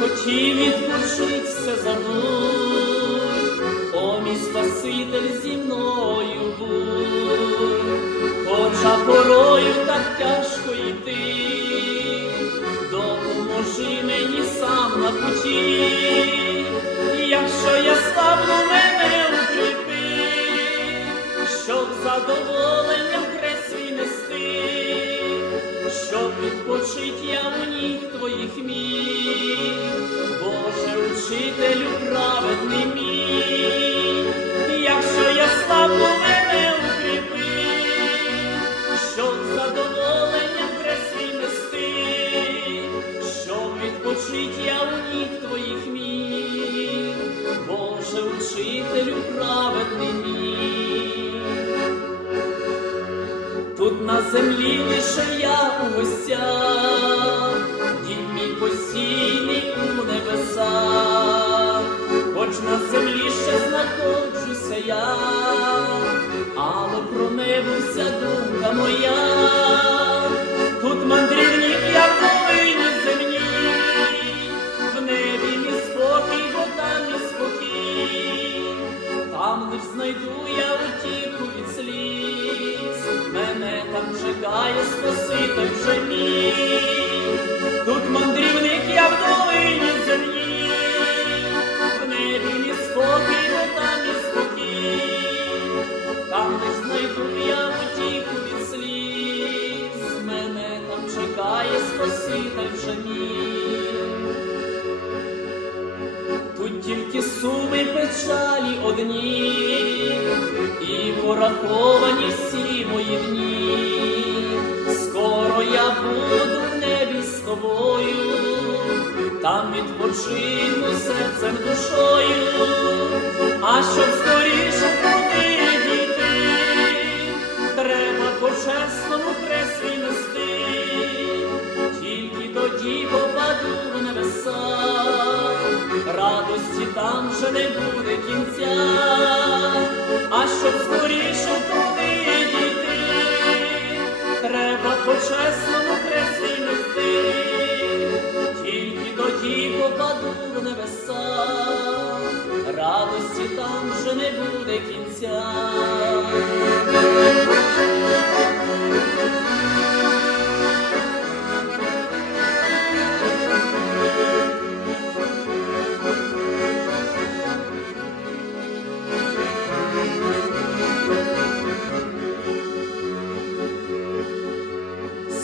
хотів відпочить все забудь, о мій Спаситель зі мною будь, хоча порою так тяжко йти, допоможи мені сам на путі, якщо я слабну відпочить у ніг твоїх мій, Боже, учителю праведний мій, якщо я слабо мене укріпи, щоб задоволення красі нести, щоб відпочить я землі лише я у гостях, дім мій постійний у небесах, хоч на землі ще знаходжуся я, але про небо вся думка моя, тут мандрівник Вже мій, тут мандрівник я в долині землі, в небі мій спокій, бо там мій спокій, там лиш знайду я утіху від сліз, мене там чекає Спаситель вже. Тут тільки суми печалі одні, і пораховані всі мої дні. Там відпочину серцем душою, а щоб скоріше туди дійти, треба по чесному хресті нести, тільки тоді попаду в небеса радості там вже не буде кінця, а щоб скоріше не кінця.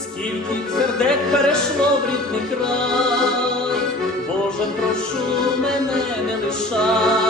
Скільки сердек перейшло в край, Боже, прошу мене не лишай,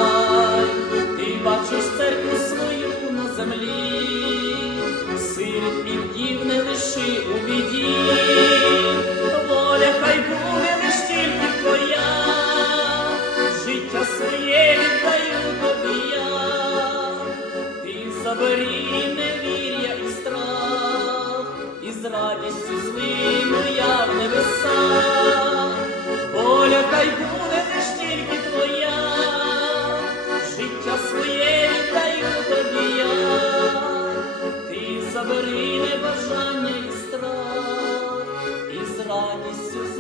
sıra gitsin